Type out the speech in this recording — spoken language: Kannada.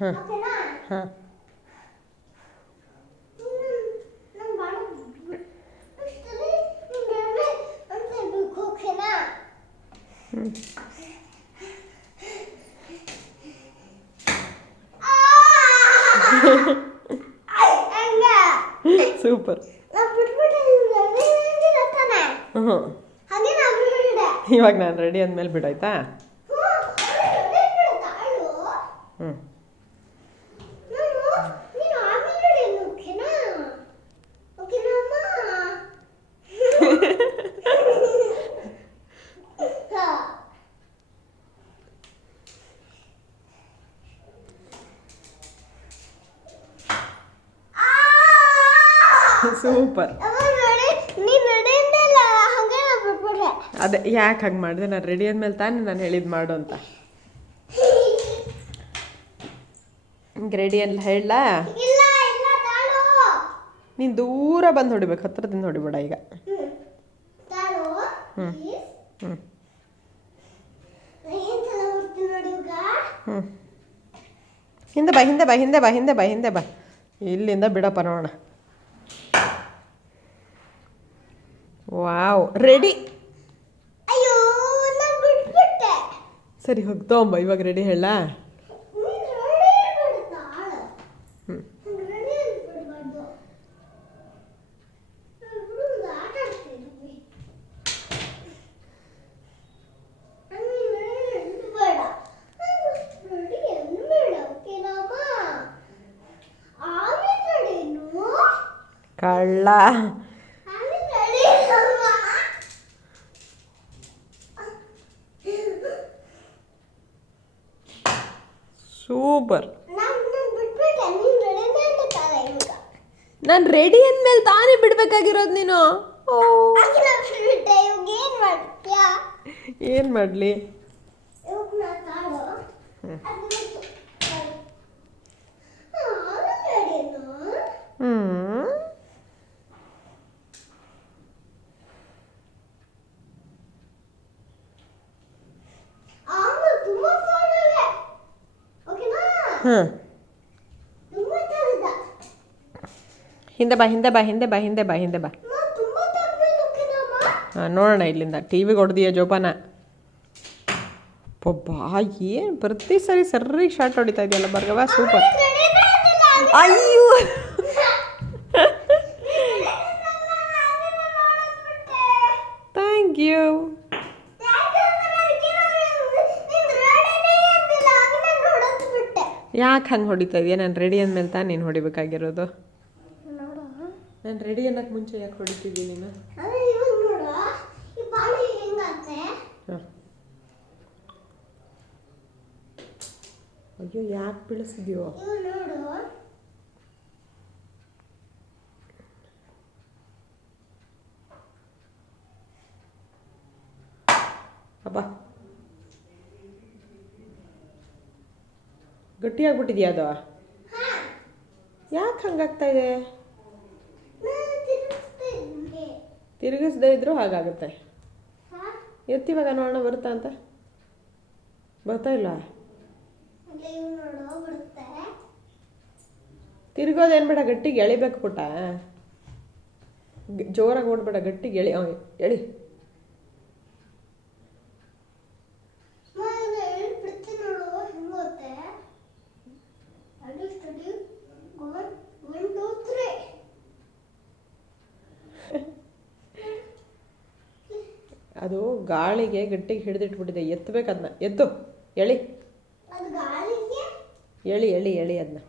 ಹಾಂ ಹಾಂ ಸೂಪರ್. ಹ್ಞೂ ಇವಾಗ ನಾನು ರೆಡಿ ಅಂದಮೇಲೆ ಬಿಡಾಯ್ತಾ? ಹ್ಞೂ ಸೂಪರ್. ಅದೇ ಯಾಕೆ ಹಂಗೆ ಮಾಡಿದೆ? ನಾನು ರೆಡಿ ಅಂದಮೇಲೆ ತಾನೇ ನಾನು ಹೇಳಿದ್ದು ಮಾಡು ಅಂತ. ರೆಡಿ ಅಂತ ಹೇಳಲಾ? ನೀನು ದೂರ ಬಂದು ಹೊಡಿಬೇಕು, ಹತ್ರದಿಂದ ಹೊಡಿಬೇಡ ಈಗ. ಹ್ಞೂ ಹ್ಞೂ ಹ್ಞೂ ಹಿಂದೆ ಬಾ ಹಿಂದೆ ಬಾ ಹಿಂದೆ ಬಾ ಹಿಂದೆ ಬಾ ಹಿಂದೆ ಬಾ. ಇಲ್ಲಿಂದ ಬಿಡಪ್ಪ ನೋಡೋಣ. Wow, ready. ಸರಿ ಹೋಗ್ತೊಂಬ, ಇವಾಗ ರೆಡಿ ಹೇಳ. ಕಳ್ಳ. ಸೂಪರ್. ನಾನು ರೆಡಿ ಅಂದಮೇಲೆ ತಾನೇ ಬಿಡ್ಬೇಕಾಗಿರೋದು ನೀನು. ಏನು ಮಾಡಲಿ? ಹಾಂ ಹಿಂದೆ ಬಾ ಹಿಂದೆ ಬಾ ಹಿಂದೆ ಬಾ ಹಿಂದೆ ಬಾ ಹಿಂದೆ ಬಾ. ಹಾಂ ನೋಡೋಣ ಇಲ್ಲಿಂದ. ಟಿ ವಿಗೆ ಹೊಡೆದಿಯ ಜೋಪಾನ. ಬಾ, ಏನು ಪ್ರತಿ ಸರಿ ಸರಿ ಶಾರ್ಟ್ ಹೊಡಿತಾ ಇದೆಯಲ್ಲ ಭಾರ್ಗವ. ಸೂಪರ್. ಅಯ್ಯೋ ಥ್ಯಾಂಕ್ ಯು. ಯಾಕೆ ಹಂಗೆ ಹೊಡಿತಾ ಇದೆಯಾ? ನಾನು ರೆಡಿ ಅಂದಮೇಲೆ ತಾನು ನೀನು ಹೊಡಿಬೇಕಾಗಿರೋದು. ನಾನು ರೆಡಿ ಅನ್ನೋಕ್ಕೆ ಮುಂಚೆ ಯಾಕೆ ಹೊಡಿತಿದ್ದೀನಿ ನೀನು? ಹಾಂ ಅಯ್ಯೋ ಯಾಕೆ ಬೀಳಿಸಿದ್ಯೋ? ಅಬ್ಬಾ ಗಟ್ಟಿಯಾಗ್ಬಿಟ್ಟಿದ್ಯಾ ಅದು? ಯಾಕೆ ಹಂಗಾಗ್ತಾ ಇದೆ? ತಿರುಗಿಸ್ದೇ ಇದ್ರೂ ಹಾಗಾಗುತ್ತೆ. ಎತ್ತಿವಾಗ ನೋಡೋಣ ಬರುತ್ತಾ ಅಂತ. ಬರ್ತಾ ಇಲ್ಲ. ತಿರುಗೋದೇನು ಬೇಡ, ಗಟ್ಟಿಗೆ ಎಳಿಬೇಕು ಪುಟ್ಟ. ಜೋರಾಗಿ ಓಡ್ಬೇಡ, ಗಟ್ಟಿಗೆ ಎಳಿ. ಎಳಿ. ಅದು ಗಾಳಿಗೆ ಗಟ್ಟಿಗೆ ಹಿಡಿದಿಟ್ಬಿಟ್ಟಿದೆ. ಎತ್ತಬೇಕು ಅದನ್ನ. ಎತ್ತು ಎಳಿ ಎಳಿ ಎಳಿ ಎಳಿ ಅದನ್ನ.